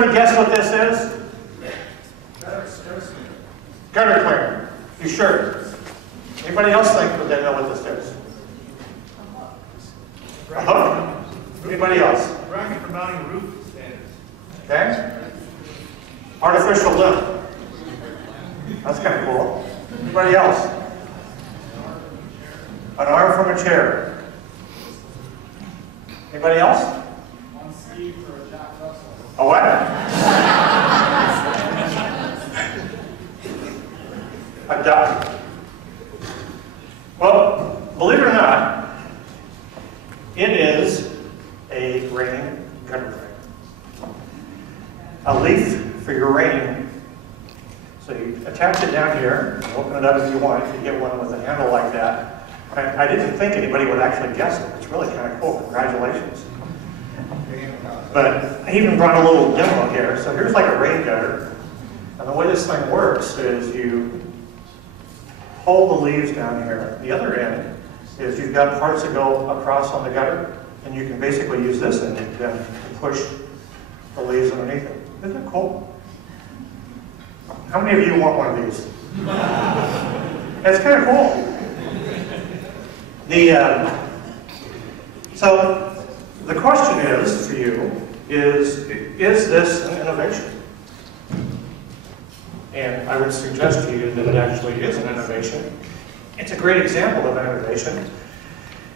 Anybody guess what this is? Gutter cleaner. You sure? Anybody else think that they know what this is? A hook? Anybody else? Bracket for mounting roof standards. Okay. Artificial limb. That's kind of cool. Anybody else? An arm from a chair. Anybody else? One sleeve for a Jack Russell. A what? A duck. Well, believe it or not, it is a rain gutter frame. A leaf for your rain. So you attach it down here, open it up if you want. You get one with a handle like that. I didn't think anybody would actually guess it. It's really kind of cool. Congratulations. But I even brought a little demo here. So here's like a rain gutter. And the way this thing works is you hold the leaves down here. The other end is you've got parts that go across on the gutter. And you can basically use this end then to push the leaves underneath it. Isn't that cool? How many of you want one of these? It's kind of cool. So the question is for you is this an innovation? And I would suggest to you that it actually is an innovation. It's a great example of an innovation.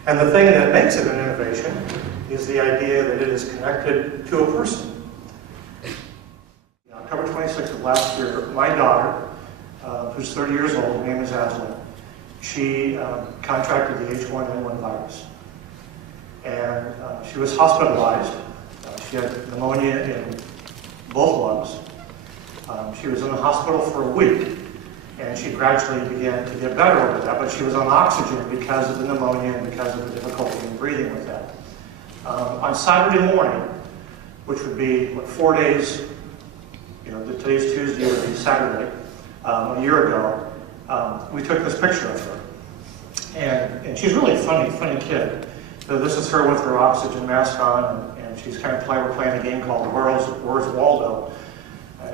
And the thing that makes it an innovation is the idea that it is connected to a person. October 26th of last year, my daughter, who's 30 years old, her name is Aslan, she contracted the H1N1 virus. And she was hospitalized. She had pneumonia in both lungs. She was in the hospital for a week, and she gradually began to get better over that, but she was on oxygen because of the pneumonia and because of the difficulty in breathing with that. On Saturday morning, which would be 4 days, today's Tuesday, would be Saturday, a year ago, we took this picture of her. And she's really a funny kid. So this is her with her oxygen mask on, and she's kind of we're playing a game called Where's Waldo?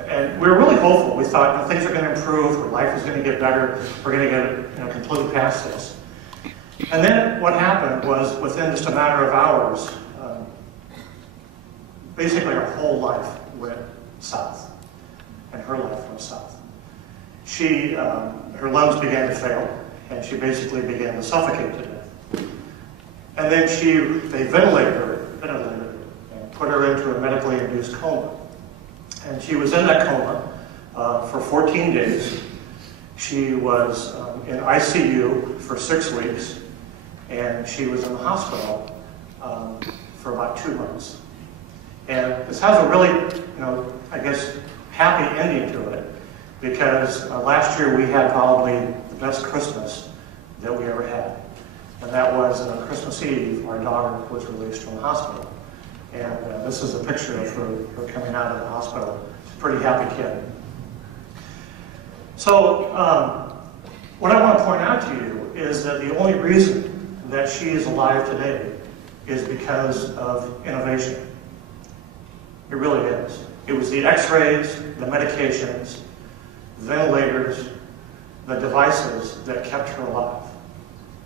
And we were really hopeful. We thought things are going to improve, her life is going to get better, we're going to get completely past this. And then what happened was, within just a matter of hours, basically her whole life went south, and her life went south. Her lungs began to fail, and she basically began to suffocate to death. And then they ventilated her, and put her into a medically induced coma. And she was in that coma for 14 days. She was in ICU for 6 weeks, and she was in the hospital for about 2 months. And this has a really, happy ending to it, because last year we had probably the best Christmas that we ever had. And that was on Christmas Eve, our daughter was released from the hospital. And this is a picture of her coming out of the hospital. She's a pretty happy kid. So what I want to point out to you is that the only reason that she is alive today is because of innovation. It really is. It was the x-rays, the medications, ventilators, the devices that kept her alive.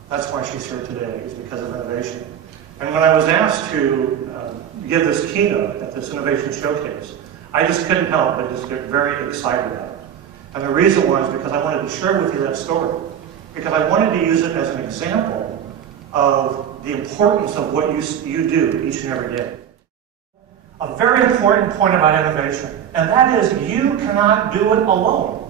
That's why she's here today, is because of innovation. And when I was asked to give this keynote at this innovation showcase, I just couldn't help but just get very excited about it. And the reason was because I wanted to share with you that story, because I wanted to use it as an example of the importance of what you do each and every day. A very important point about innovation, and that is you cannot do it alone.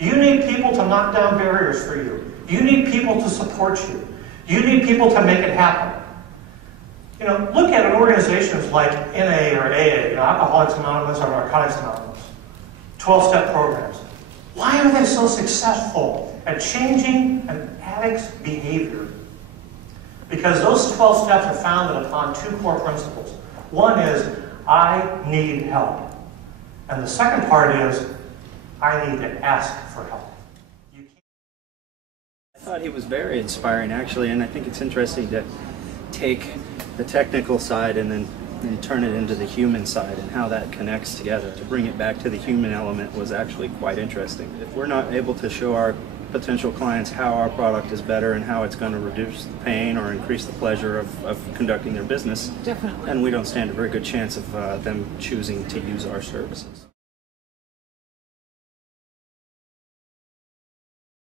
You need people to knock down barriers for you. You need people to support you. You need people to make it happen. Look at organizations like NA or AA, Alcoholics Anonymous or Narcotics Anonymous, 12-step programs. Why are they so successful at changing an addict's behavior? Because those 12 steps are founded upon 2 core principles. One is, I need help. And the second part is, I need to ask for help. I thought he was very inspiring, actually, and I think it's interesting to take the technical side and then and turn it into the human side and how that connects together. To bring it back to the human element was actually quite interesting. If we're not able to show our potential clients how our product is better and how it's going to reduce the pain or increase the pleasure of conducting their business, Definitely. then we don't stand a very good chance of them choosing to use our services.